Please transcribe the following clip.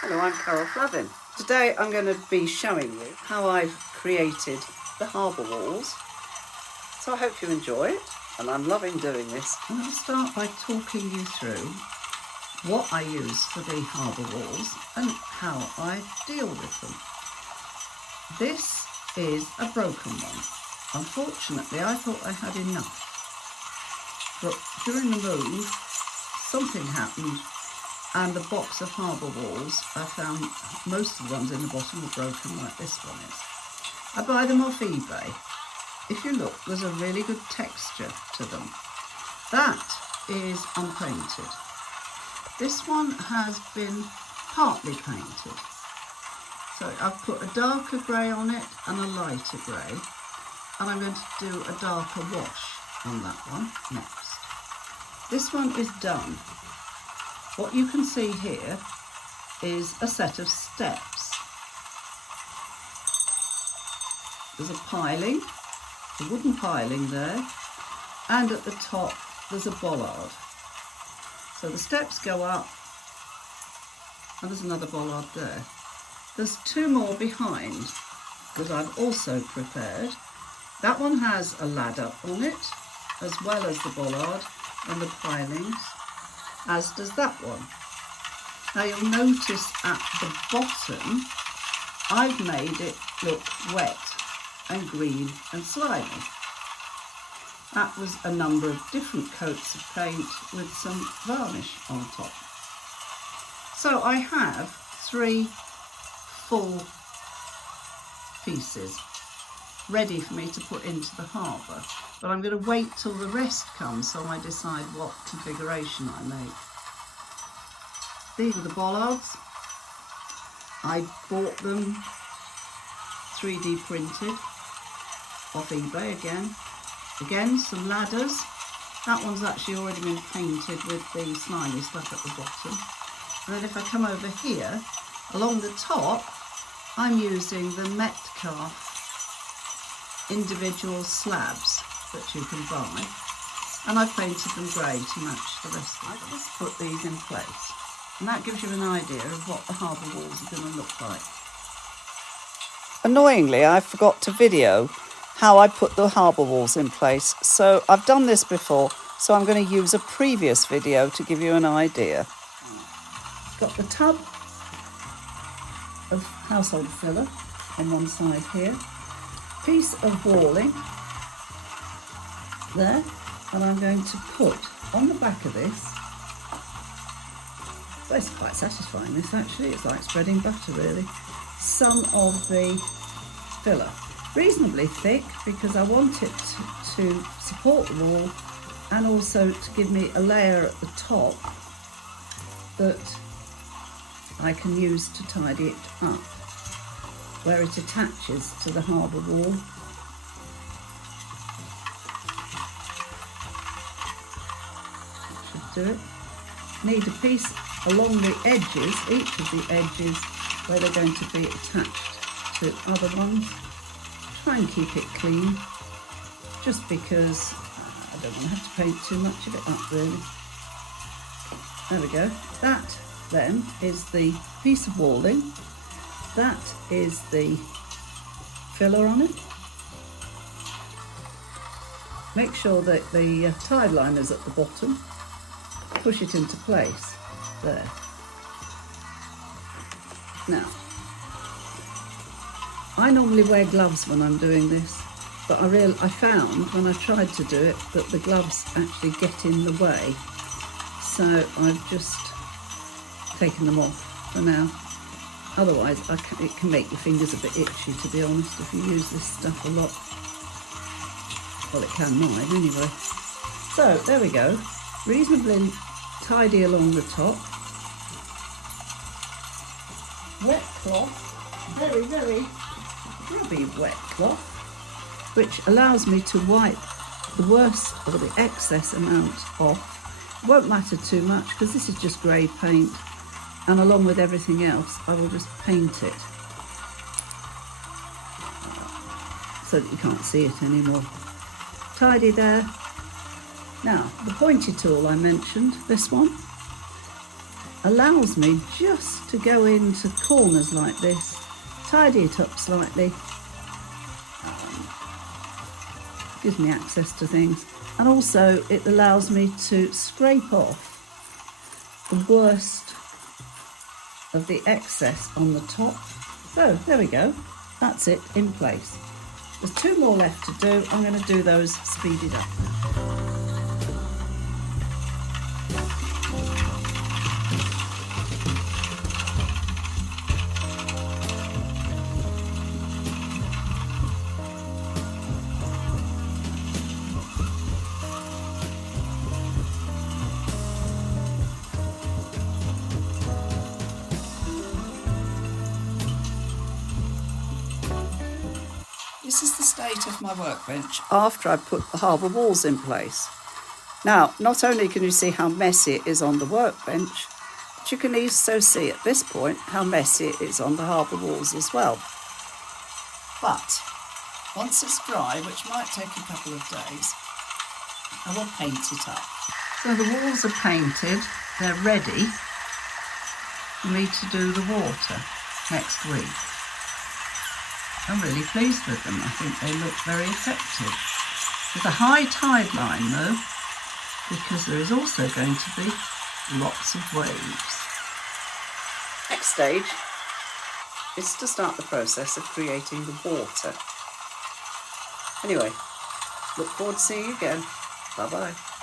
Hello, I'm Carol Flavin. Today I'm going to be showing you how I've created the harbour walls. So I hope you enjoy it, and I'm loving doing this. I'm going to start by talking you through what I use for the harbour walls and how I deal with them. This is a broken one. Unfortunately, I thought I had enough, but during the move something happened and the box of harbour walls, I found most of the ones in the bottom were broken like this one is. I buy them off eBay. If you look, there's a really good texture to them. That is unpainted. This one has been partly painted. So I've put a darker grey on it and a lighter grey, and I'm going to do a darker wash on that one next. This one is done. What you can see here is a set of steps. There's a piling, a wooden piling there, and at the top there's a bollard. So the steps go up, and there's another bollard there. There's two more behind that I've also prepared. That one has a ladder on it, as well as the bollard and the pilings, as does that one. Now you'll notice at the bottom I've made it look wet and green and slimy. That was a number of different coats of paint with some varnish on top. So I have 3 full pieces ready for me to put into the harbour, but I'm going to wait till the rest comes so I decide what configuration I make. These are the bollards. I bought them 3D printed off eBay again some ladders. That one's actually already been painted with the slimy stuff at the bottom. And then if I come over here, along the top I'm using the Metcalf individual slabs that you can buy, and I've painted them grey to match the rest of them. I just put these in place, and that gives you an idea of what the harbour walls are going to look like. Annoyingly, I forgot to video how I put the harbour walls in place, so I've done this before, so I'm going to use a previous video to give you an idea. Got the tub of household filler on one side here, piece of walling there, and I'm going to put on the back of this. Well, it's quite satisfying, this actually, it's like spreading butter really. Some of the filler, reasonably thick, because I want it to support the wall and also to give me a layer at the top that I can use to tidy it up where it attaches to the harbour wall. Should do it. Need a piece along the edges, each of the edges where they're going to be attached to other ones. Try and keep it clean, just because I don't want to have to paint too much of it up really. There we go. That then is the piece of walling. That is the filler on it. Make sure that the tide line is at the bottom. Push it into place there. Now, I normally wear gloves when I'm doing this, but I found when I tried to do it that the gloves actually get in the way, so I've just taken them off for now. Otherwise, it can make your fingers a bit itchy, to be honest, if you use this stuff a lot. Well, it can mine anyway. So, there we go. Reasonably tidy along the top. Wet cloth, very, very grubby wet cloth, which allows me to wipe the worst or the excess amount off. It won't matter too much because this is just grey paint, and along with everything else I will just paint it so that you can't see it anymore. Tidy there. Now the pointy tool I mentioned, this one, allows me just to go into corners like this, tidy it up slightly, gives me access to things, and also it allows me to scrape off the worst of the excess on the top. So there we go, that's it in place. There's 2 more left to do. I'm going to do those speeded up. This is the state of my workbench after I put the harbour walls in place. Now, not only can you see how messy it is on the workbench, but you can also see at this point how messy it is on the harbour walls as well. But once it's dry, which might take a couple of days, I will paint it up. So the walls are painted, they're ready for me to do the water next week. I'm really pleased with them. I think they look very effective. There's a high tide line though, because there is also going to be lots of waves. Next stage is to start the process of creating the water. Anyway, look forward to seeing you again. Bye bye.